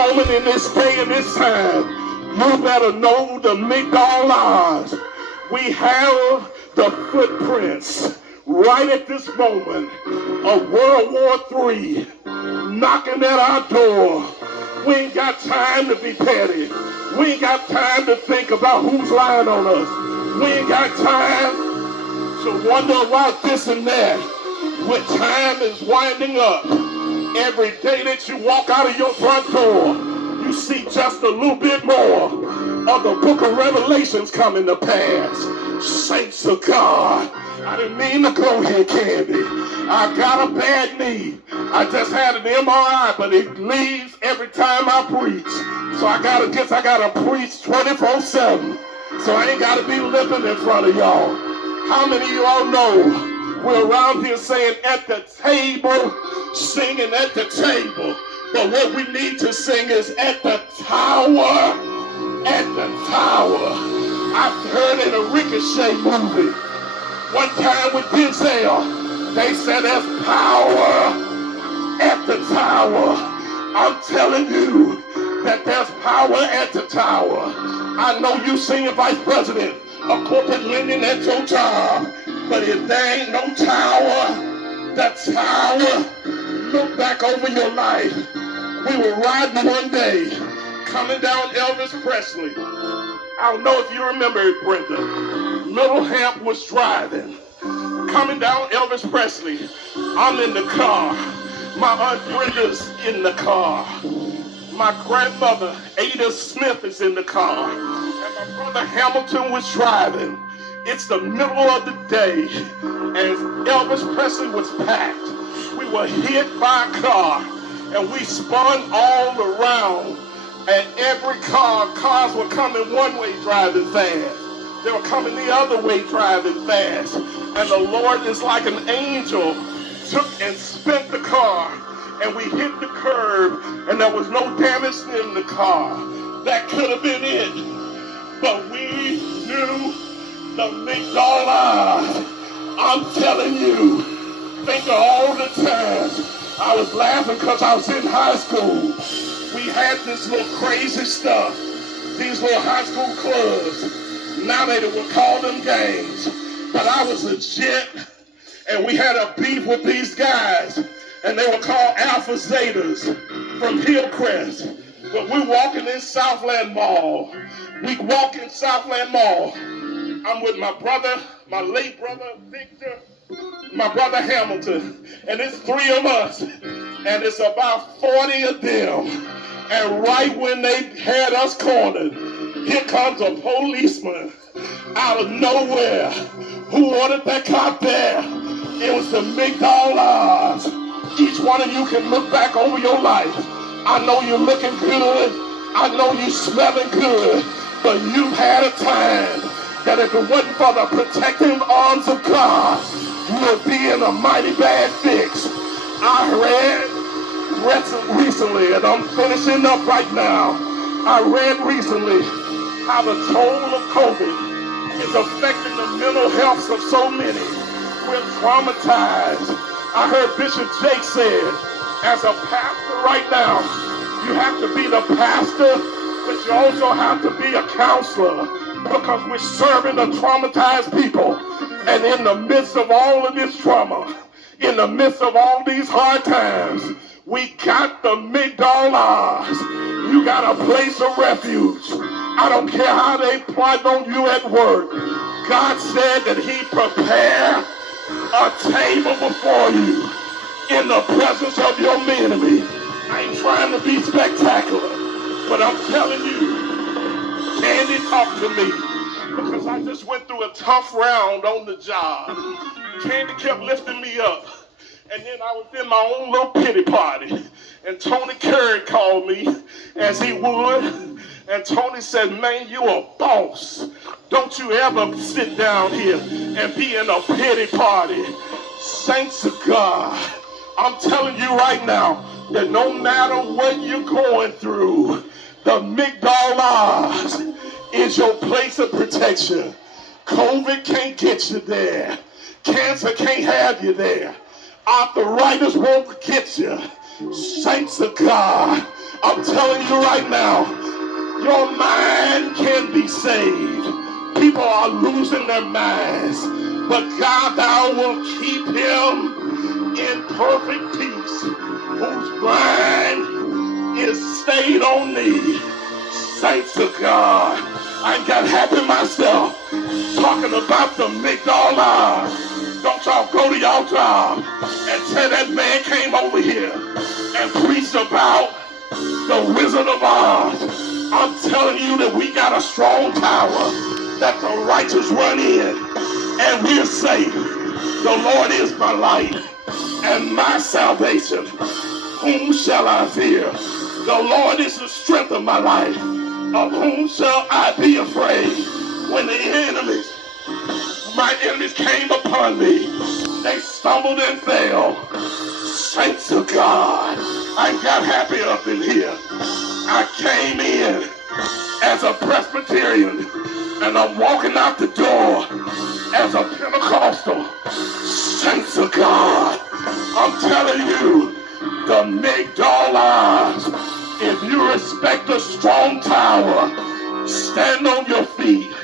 Moment in this day and this time, you better know the McDonald's. We have the footprints right at this moment of World War III knocking at our door. We ain't got time to be petty. We ain't got time to think about who's lying on us. We ain't got time to wonder about this and that. When time is winding up, every day that you walk out of your front door, you see just a little bit more of the book of Revelations coming to pass. Saints of God, I didn't mean to go here, Candy. I got a bad knee. I just had an MRI, but it leaves every time I preach. So I gotta preach 24/7. So I ain't gotta be limping in front of y'all. How many of y'all know we're around here saying at the table, singing at the table? But what we need to sing is at the tower. At the tower. I've heard in a Ricochet movie, one time with Denzel, they said there's power at the tower. I'm telling you that there's power at the tower. I know you senior vice president of corporate lending at your job, but if there ain't no tower, the tower, look back over your life. We were riding one day, coming down Elvis Presley. I don't know if you remember it, Brenda. Little Hamp was driving, coming down Elvis Presley. I'm in the car. My Aunt Brenda's in the car. My grandmother, Ada Smith, is in the car. And my brother Hamilton was driving. It's the middle of the day, and Elvis Presley was packed. We were hit by a car, and we spun all around. And every cars were coming one way driving fast. They were coming the other way driving fast. And the Lord is like an angel, took and spent the car, and we hit the curb, and there was no damage in the car. That could have been it. But we knew the McDonald's. I'm telling you, think of all the times I was laughing because I was in high school. We had this little crazy stuff, these little high school clubs. Now they would call them gangs. But I was legit, and we had a beef with these guys, and they were called Alpha Zetas from Hillcrest. But we walking in Southland Mall. We walk in Southland Mall. I'm with my brother, my late brother, Victor, my brother Hamilton, and it's three of us, and it's about 40 of them. And right when they had us cornered, here comes a policeman out of nowhere. Who wanted that cop there? It was the McDonald's. Each one of you can look back over your life. I know you're looking good. I know you're smelling good. But you've had a time that if it wasn't for the protective arms of God, you would be in a mighty bad fix. I read recently, and I'm finishing up right now, I read recently how the toll of COVID is affecting the mental health of so many. We're traumatized. I heard Bishop Jake said, as a pastor right now, you have to be the pastor, but you also have to be a counselor, because we're serving the traumatized people. And in the midst of all of this trauma, in the midst of all these hard times, we got the McDonald's. You got a place of refuge. I don't care how they plot on you at work. God said that he prepared a table before you in the presence of your enemy. I ain't trying to be spectacular, but I'm telling you, Candy, talk to me, because I just went through a tough round on the job. Candy kept lifting me up. And then I was in my own little pity party. And Tony Curry called me, as he would. And Tony said, man, you a boss. Don't you ever sit down here and be in a pity party. Saints of God, I'm telling you right now that no matter what you're going through, the McDonald's is your place of protection. COVID can't get you there. Cancer can't have you there. Arthritis won't get you. Saints of God, I'm telling you right now, your mind can be saved. People are losing their minds, but God, thou will keep him in perfect peace, whose mind is stayed on thee. Saints of God, I got happy myself talking about the McDonald's. Don't y'all go to y'all job and tell that man came over here and preached about the Wizard of Oz. I'm telling you that we got a strong tower that the righteous run in and we're safe. The Lord is my light and my salvation. Whom shall I fear? The Lord is the strength of my life. Of whom shall I be afraid? When my enemies came upon me, they stumbled and fell. Saints of God, I got happy up in here. I came in as a Presbyterian, and I'm walking out the door as a Pentecostal. Saints of God, I'm telling you, the McDonald's, if you respect a strong tower, stand on your feet.